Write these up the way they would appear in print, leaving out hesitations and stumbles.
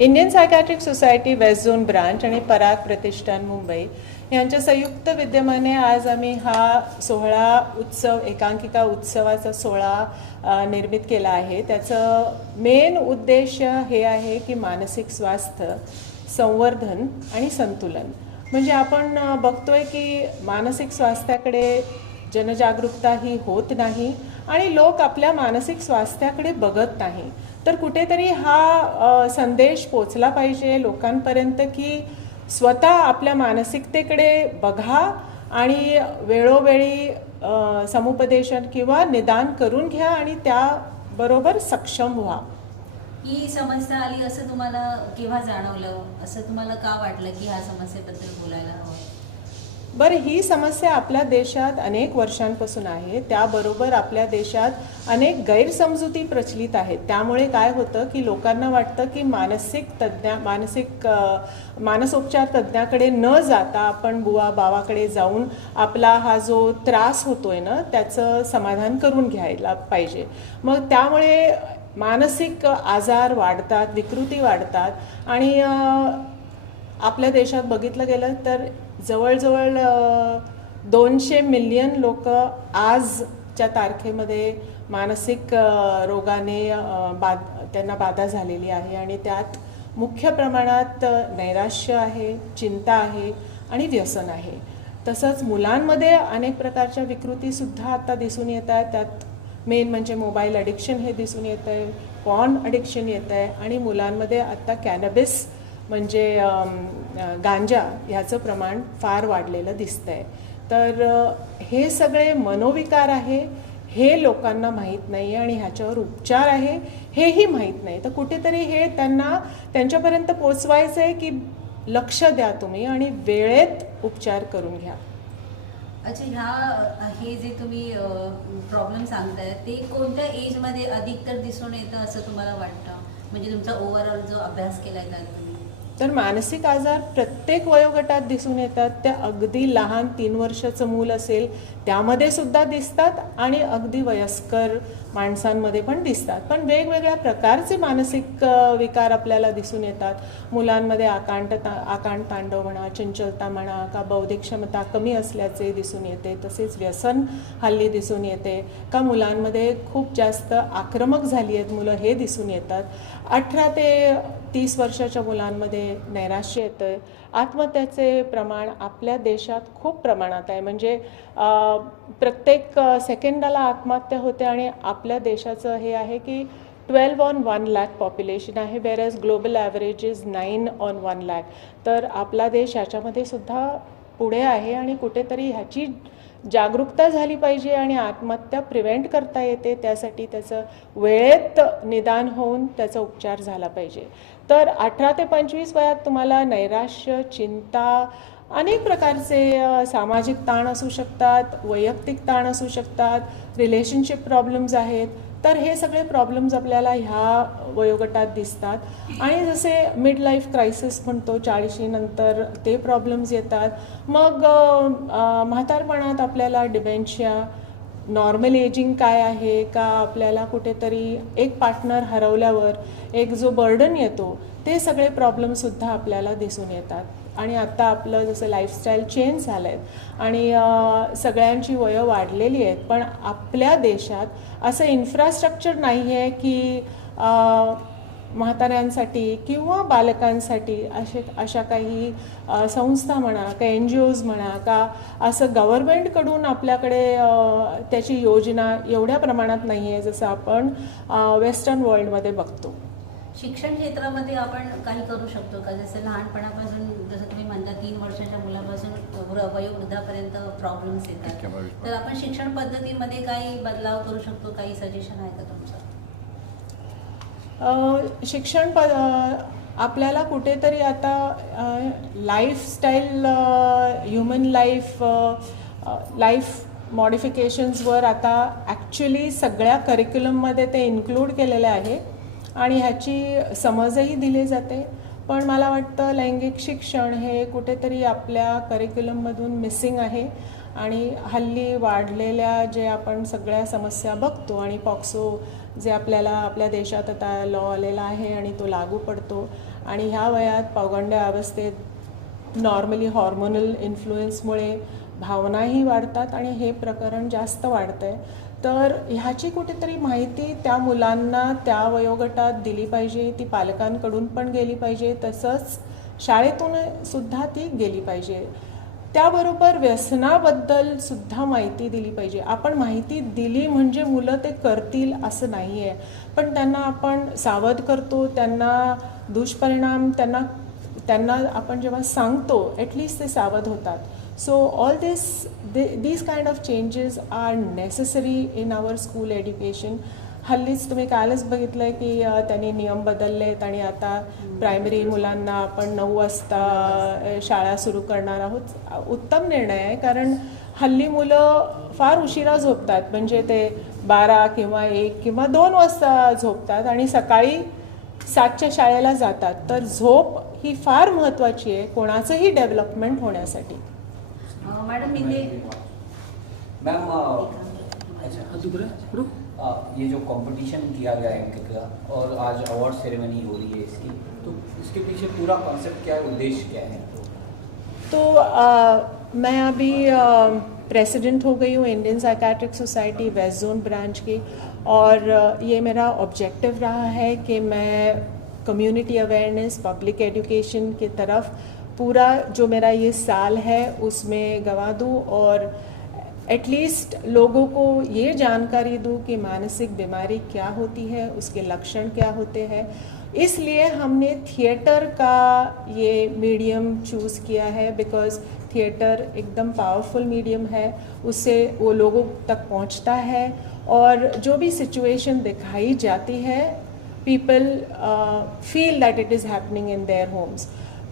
Indian psychiatric society waste zone branch आणि पराग प्रतिष्ठान मुंबई यांच्या संयुक्त विद्यमाने आज आम्ही हा सोहळा उत्सव एकांकिका उत्सवाचा सोहळा निर्मित केला आहे. त्याचं मेन उद्देश हे आहे की मानसिक स्वास्थ्य, संवर्धन आणि संतुलन. म्हणजे आपण बघतोय की मानसिक स्वास्थ्याकडे जनजागरूकता ही होत नाही आणि लोक आपल्या मानसिक स्वास्थ्याकडे बघत नाही. तर कुठेतरी हा संदेश पोचला पाहिजे लोकांपर्यंत की स्वतः आपल्या मानसिकतेकडे बघा आणि वेळोवेळी समुपदेशन किंवा निदान करून घ्या आणि त्याबरोबर सक्षम व्हा. ही समस्या आली असं तुम्हाला केव्हा जाणवलं, असं तुम्हाला का वाटलं की ह्या समस्येबद्दल बोलायला हवं? बरं, ही समस्या आपल्या देशात अनेक वर्षांपासून आहे. त्याबरोबर आपल्या देशात अनेक गैरसमजुती प्रचलित आहेत. त्यामुळे काय होतं की लोकांना वाटतं की मानसोपचार तज्ज्ञाकडे न जाता आपण बुवा बावाकडे जाऊन आपला हा जो त्रास होतोय ना त्याचं समाधान करून घ्यायला पाहिजे. मग त्यामुळे मानसिक आजार वाढतात, विकृती वाढतात आणि आपल्या देशात बघितलं गेलं तर जवळजवळ 200 मिलियन लोक आजच्या तारखेमध्ये मानसिक रोगाने त्यांना बाधा झालेली आहे आणि त्यात मुख्य प्रमाणात नैराश्य आहे, चिंता आहे आणि व्यसन आहे. तसंच मुलांमध्ये अनेक प्रकारच्या विकृतीसुद्धा आता दिसून येत आहेत. त्यात मेन म्हणजे मोबाईल ॲडिक्शन हे दिसून येतं आहे, पॉर्न ॲडिक्शन येतं आहे आणि मुलांमध्ये आत्ता कॅनॅबिस म्हणजे गांजा ह्याचं प्रमाण फार वाढलेलं दिसतं आहे. तर हे सगळे मनोविकार आहे हे लोकांना माहीत नाही आणि ह्याच्यावर उपचार आहे हेही माहीत नाही. तर कुठेतरी हे त्यांच्यापर्यंत पोचवायचं आहे की लक्ष द्या तुम्ही आणि वेळेत उपचार करून घ्या. अच्छा, हे जे तुम्ही प्रॉब्लेम सांगताय ते कोणत्या एजमध्ये अधिकतर दिसून येतं असं तुम्हाला वाटतं? म्हणजे तुमचा ओव्हरऑल जो अभ्यास केला आहे तुम्ही, तर मानसिक आजार प्रत्येक वयोगटात दिसून येतात. त्या अगदी लहान 3 वर्षाचं मूल असेल त्यामध्ये सुद्धा दिसतात आणि अगदी वयस्कर माणसांमध्ये पण दिसतात. पण वेगवेगळ्या प्रकारचे मानसिक विकार आपल्याला दिसून येतात. मुलांमध्ये आकांड तांडव म्हणा, चंचलता म्हणा, का बौद्धिक क्षमता कमी असल्याचे दिसून येते. तसेच व्यसन हल्ली दिसून येते का मुलांमध्ये खूप जास्त आक्रमक झाली आहेत मुलं हे दिसून येतात. 18 ते 30 वर्षाच्या मुलांमध्ये नैराश्य येतं. आत्महत्याचे प्रमाण आपल्या देशात खूप प्रमाणात आहे. म्हणजे प्रत्येक सेकंदाला आत्महत्या होते आणि आपल्या देशाचं हे आहे की 12 on 1 lakh पॉप्युलेशन आहे, वेअरएज global average is 9 on 1 lakh. तर आपला देश ह्याच्यामध्ये सुद्धा पुढे आहे आणि कुठेतरी ह्याची जागरूकता झाली पाहिजे आणि आत्महत्या प्रिव्हेंट करता येते. त्यासाठी त्याचं वेळेत निदान होऊन त्याचा उपचार झाला पाहिजे. तर 18 ते 25 वयात तुम्हाला नैराश्य, चिंता, अनेक प्रकारचे सामाजिक ताण असू शकतात, वैयक्तिक ताण असू शकतात, रिलेशनशिप प्रॉब्लेम्स आहेत. तर हे सगळे प्रॉब्लेम्स आपल्याला ह्या वयोगटात दिसतात आणि जसे मिड लाईफ क्रायसिस म्हणतो 40 नंतर ते प्रॉब्लेम्स येतात. मग म्हातारपणात आपल्याला डिमेन्शिया, नॉर्मल एजिंग काय आहे का, आपल्याला कुठेतरी एक पार्टनर हरवल्यावर एक जो बर्डन येतो ते सगळे प्रॉब्लेमसुद्धा आपल्याला दिसून येतात. आणि आत्ता आपलं जसं लाईफस्टाईल चेंज झालं आहे आणि सगळ्यांची वयं वाढलेली आहेत. पण आपल्या देशात असं इन्फ्रास्ट्रक्चर नाही आहे की म्हाताऱ्यांसाठी किंवा बालकांसाठी अशा काही संस्था म्हणा का NGOज म्हणा का असं गव्हर्मेंटकडून आपल्याकडे त्याची योजना एवढ्या प्रमाणात नाही आहे जसं आपण वेस्टर्न वर्ल्डमध्ये बघतो. शिक्षण क्षेत्रामध्ये आपण काही करू शकतो का? जसं लहानपणापासून जसं तुम्ही म्हणता 3 वर्षाच्या मुलापासून वयोवृद्धापर्यंत प्रॉब्लेम्स येतात, तर आपण शिक्षण पद्धतीमध्ये काही बदलाव करू शकतो? काही सजेशन आहे का तुमचं? शिक्षण आपल्याला कुठेतरी आता लाईफस्टाईल, ह्युमन लाईफ मॉडिफिकेशन्सवर आता ॲक्च्युली सगळ्या करिक्युलममध्ये ते इन्क्लूड केलेले आहे आणि ह्याची समजही दिली जाते. पण मला वाटतं लैंगिक शिक्षण हे कुठेतरी आपल्या करिक्युलममधून मिसिंग आहे आणि हल्ली वाढलेल्या जे आपण सगळ्या समस्या बघतो आणि पॉक्सो जे आपल्या देशात आता लॉ आलेला आहे आणि तो लागू पडतो आणि ह्या वयात पौगंड्य अवस्थेत नॉर्मली हॉर्मोनल इन्फ्लुएन्समुळे भावनाही वाढतात आणि हे प्रकरण जास्त वाढतं आहे. तर ह्याची कुठेतरी माहिती त्या मुलांना त्या वयोगटात दिली पाहिजे, ती पालकांकडून पण गेली पाहिजे, तसंच शाळेतून सुद्धा ती गेली पाहिजे. त्याबरोबर व्यसनाबद्दल सुद्धा माहिती दिली पाहिजे. आपण माहिती दिली म्हणजे मुलं ते करतील असं नाही आहे, पण त्यांना आपण सावध करतो, त्यांना दुष्परिणाम त्यांना आपण जेव्हा सांगतो ॲटलिस्ट ते सावध होतात. So all these kind of changes are necessary in our school education. हल्लीच तुम्ही कालच बघितलं आहे की त्यांनी नियम बदललेत आणि आता प्रायमरी मुलांना आपण 9 वाजता शाळा सुरू करणार आहोत. उत्तम निर्णय आहे, कारण हल्ली मुलं फार उशिरा झोपतात, म्हणजे ते 12 किंवा 1 किंवा 2 वाजता झोपतात आणि सकाळी 7च्या शाळेला जातात. तर झोप ही फार महत्त्वाची आहे कोणाचंही डेव्हलपमेंट होण्यासाठी. मॅडम इथे मैम ये जो कंपटीशन किया गया है अंकित का और आज अवार्ड सेरेमनी हो रही है इसकी, तो इसके पीछे पूरा कॉन्सेप्ट क्या है, उद्देश्य क्या है? तो मैं अभी प्रेसिडेंट हो गई हूँ Indian psychiatric society west zone branch की, और ये मेरा ऑब्जेक्टिव रहा है कि मैं कम्युनिटी अवेयरनेस, पब्लिक एजुकेशन की तरफ पूरा जो मेरा ये साल है उसमें गंवा दूँ और एटलीस्ट लोगों को ये जानकारी दूँ कि मानसिक बीमारी क्या होती है, उसके लक्षण क्या होते हैं. इसलिए हमने थिएटर का ये मीडियम चूज़ किया है, बिकॉज़ थिएटर एकदम पावरफुल मीडियम है, उससे वो लोगों तक पहुंचता है और जो भी सिचुएशन दिखाई जाती है people feel that it is happening in their homes.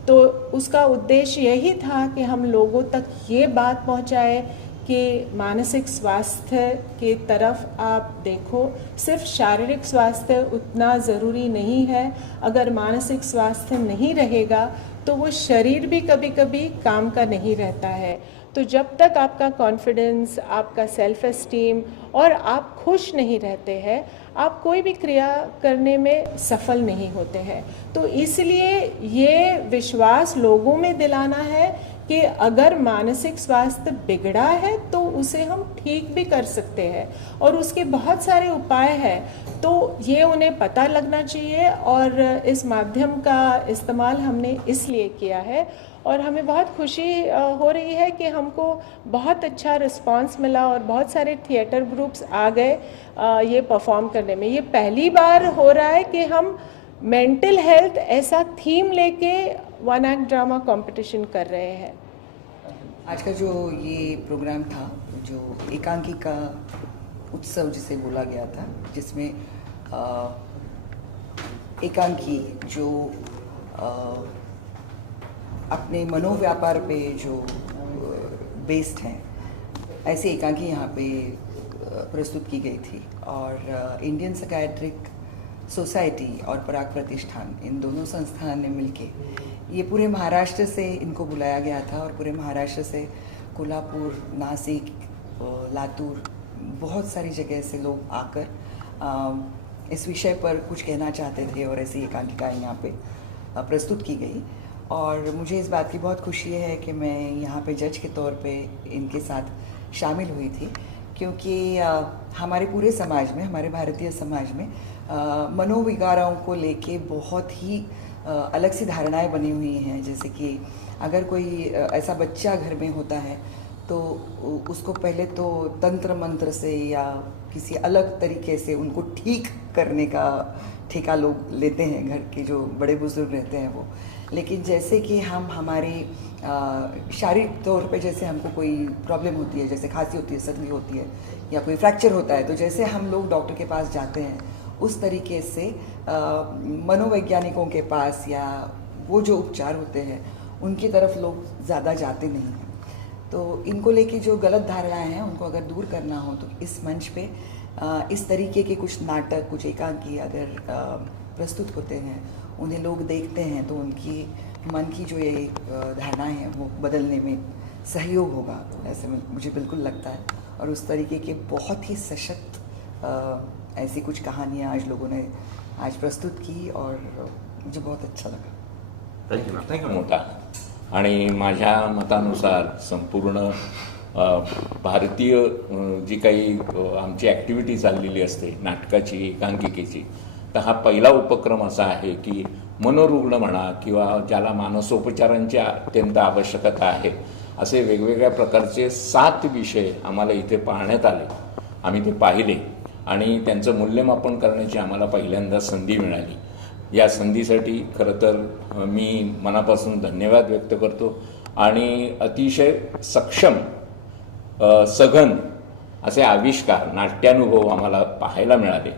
तो उसका उद्देश्य यही था कि हम लोगों तक ये बात पहुंचाए कि मानसिक स्वास्थ्य के तरफ आप देखो. सिर्फ शारीरिक स्वास्थ्य उतना ज़रूरी नहीं है, अगर मानसिक स्वास्थ्य नहीं रहेगा तो वो शरीर भी कभी कभी काम का नहीं रहता है. तो जब तक आपका कॉन्फिडेंस, आपका सेल्फ एस्टीम और आप खुश नहीं रहते हैं, आप कोई भी क्रिया करने में सफल नहीं होते हैं. तो इसलिए ये विश्वास लोगों में दिलाना है कि अगर मानसिक स्वास्थ्य बिगड़ा है तो उसे हम ठीक भी कर सकते हैं और उसके बहुत सारे उपाय हैं. तो ये उन्हें पता लगना चाहिए और इस माध्यम का इस्तेमाल हमने इसलिए किया है और हमें बहुत खुशी हो रही है कि हमको बहुत अच्छा रिस्पांस मिला और बहुत सारे थिएटर ग्रुप्स आ गए ये परफॉर्म करने में. ये पहली बार हो रहा है कि हम मेंटल हेल्थ ऐसा थीम लेके 1 एक्ट ड्रामा कंपटीशन कर रहे हैं. आज का जो ये प्रोग्राम था, जो एकांकिका उत्सव जिसे बोला गया था, जिसमें एकांकी जो अपने मनोव्यापार पे जो बेस्ड हैं, ऐसे एकांकी यहाँ पे प्रस्तुत की गई थी. और इंडियन साइकियाट्रिक सोसाइटी और पराग प्रतिष्ठान, इन दोनों संस्थान ने मिलके ये पूरे महाराष्ट्र से इनको बुलाया गया था और पूरे महाराष्ट्र से कोल्हापुर, नासिक, लातूर, बहुत सारी जगह से लोग आकर इस विषय पर कुछ कहना चाहते थे और ऐसी एकांकिकाएँ यहाँ पे प्रस्तुत की गई. और मुझे इस बात की बहुत खुशी है कि मैं यहाँ पे जज के तौर पे इनके साथ शामिल हुई थी, क्योंकि हमारे पूरे समाज में, हमारे भारतीय समाज में मनोविकारों को लेके बहुत ही अलग सी धारणाएं बनी हुई हैं. जैसे कि अगर कोई ऐसा बच्चा घर में होता है तो उसको पहले तो तंत्र मंत्र से या किसी अलग तरीके से उनको ठीक करने का ठेका लोग लेते हैं, घर के जो बड़े बुजुर्ग रहते हैं वो. लेकिन जैसे कि हम हमारे शारीरिक तौर पे जैसे हमको कोई प्रॉब्लम होती है, जैसे खांसी होती है, सर्दी होती है या कोई फ्रैक्चर होता है, तो जैसे हम लोग डॉक्टर के पास जाते हैं उस तरीके से मनोवैज्ञानिकों के पास या वो जो उपचार होते हैं उनकी तरफ लोग ज़्यादा जाते नहीं हैं. तो इनको लेके जो गलत धारणाएं हैं उनको अगर दूर करना हो तो इस मंच पे इस तरीके के कुछ नाटक, कुछ एकांकी अगर प्रस्तुत होते हैं, उन्हें लोग देखते हैं, तो उनकी मन की जो ये धारणाएं हैं वो बदलने में सहयोग होगा, ऐसे में मुझे बिल्कुल लगता है. और उस तरीके के बहुत ही सशक्त ऐसी कुछ कहानियाँ आज लोगों ने आज प्रस्तुत की और मुझे बहुत अच्छा लगा. थँक्यू मोठा आणि माझ्या मतानुसार संपूर्ण भारतीय जी काही आमची ॲक्टिव्हिटी चाललेली असते नाटकाची एकांकिकेची, तर हा पहिला उपक्रम असा आहे की मनोरुग्ण म्हणा किंवा ज्याला मानसोपचारांची अत्यंत आवश्यकता आहे असे वेगवेगळ्या प्रकारचे 7 विषय आम्हाला इथे पाहण्यात आले. आम्ही ते पाहिले आणि त्यांचं मूल्यमापन करण्याची आम्हाला पहिल्यांदा संधी मिळाली. या संधीसाठी खरं तर मी मनापासून धन्यवाद व्यक्त करतो आणि अतिशय सक्षम सघन असे आविष्कार नाट्यानुभव आम्हाला पाहायला मिळाले.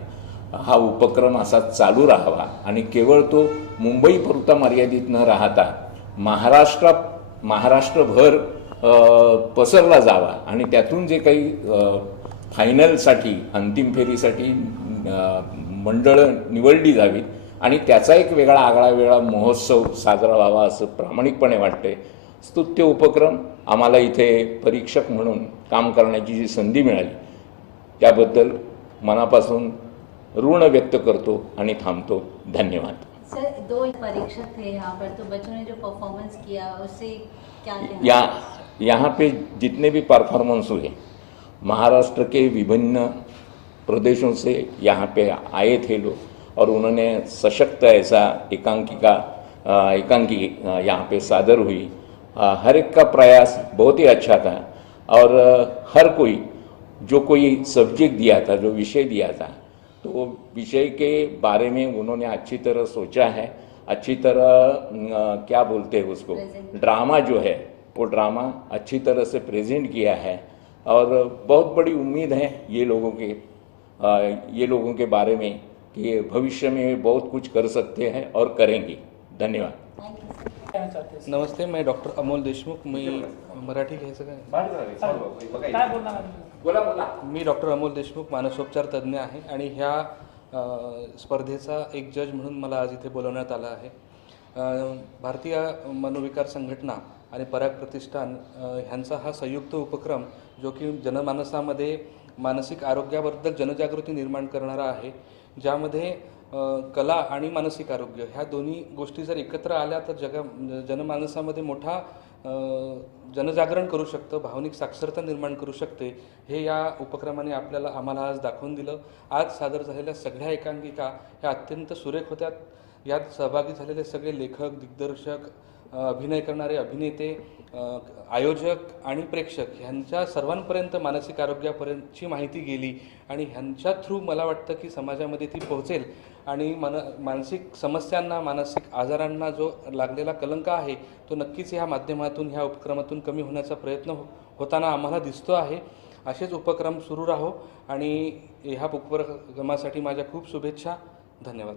हा उपक्रम असा चालू राहावा आणि केवळ तो मुंबईपुरता मर्यादित न राहता महाराष्ट्रभर पसरला जावा आणि त्यातून जे काही फायनलसाठी अंतिम फेरीसाठी मंडळं निवडली जावीत आणि त्याचा एक वेगळा आगळा महोत्सव साजरा व्हावा असं प्रामाणिकपणे वाटते. स्तुत्य उपक्रम आम्हाला इथे परीक्षक म्हणून काम करण्याची जी संधी मिळाली त्याबद्दल मनापासून ऋण व्यक्त करतो आणि थांबतो. धन्यवाद. सर 2 परीक्षक थे यहाँ पर, तो बच्चों ने जो परफॉर्मेंस किया उससे क्या यहाँ पे जितने भी परफॉर्मेंस हुए महाराष्ट्र के विभिन्न प्रदेशों से यहाँ पे आए थे लोग और उन्होंने सशक्त ऐसा एकांकी यहाँ पे सादर हुई. हर एक का प्रयास बहुत ही अच्छा था और हर कोई जो कोई सब्जेक्ट दिया था, जो विषय दिया था, तो विषय के बारे में उन्होंने अच्छी तरह सोचा है, अच्छी तरह क्या बोलते हैं उसको, ड्रामा जो है वो ड्रामा अच्छी तरह से प्रेजेंट किया है और बहुत बड़ी उम्मीद है ये लोगों के बारे में कि भविष्य में बहुत कुछ कर सकते हैं और करेंगे. धन्यवाद. नमस्ते, मैं डॉक्टर अमोल देशमुख. मी मराठी घ्यायचं काय? मी डॉक्टर अमोल देशमुख मानसोपचार तज्ज्ञ आहे आणि ह्या स्पर्धेचा एक जज म्हणून मला आज इथे बोलवण्यात आलं आहे. भारतीय मनोविकार संघटना आणि पराग प्रतिष्ठान ह्यांचा हा संयुक्त उपक्रम जो की जनमानसामध्ये मानसिक आरोग्याबद्दल जनजागृती निर्माण करणारा आहे, ज्यामध्ये कला आणि मानसिक आरोग्य ह्या दोन्ही गोष्टी जर एकत्र आल्या तर जनमानसामध्ये मोठा जनजागरण करू शकतं, भावनिक साक्षरता निर्माण करू शकते. हे या उपक्रमाने आम्हाला आज दाखवून दिलं. आज सादर झालेल्या सगळ्या एकांकिका ह्या अत्यंत सुरेख होत्या. यात सहभागी झालेले सगळे लेखक, दिग्दर्शक, अभिनय करणारे अभिनेते, आयोजक आणि प्रेक्षक ह्यांच्या सर्वांपर्यंत मानसिक आरोग्यापर्यंतची माहिती गेली आणि ह्यांच्या थ्रू मला वाटतं की समाजामध्ये ती पोहोचेल आणि मानसिक समस्यांना, मानसिक आजारांना जो लागलेला कलंक आहे तो नक्कीच ह्या माध्यमातून, ह्या उपक्रमातून कमी होण्याचा प्रयत्न होताना आम्हाला दिसतो आहे. असेच उपक्रम सुरू राहो आणि ह्या उपक्रमासाठी माझ्या खूप शुभेच्छा. धन्यवाद.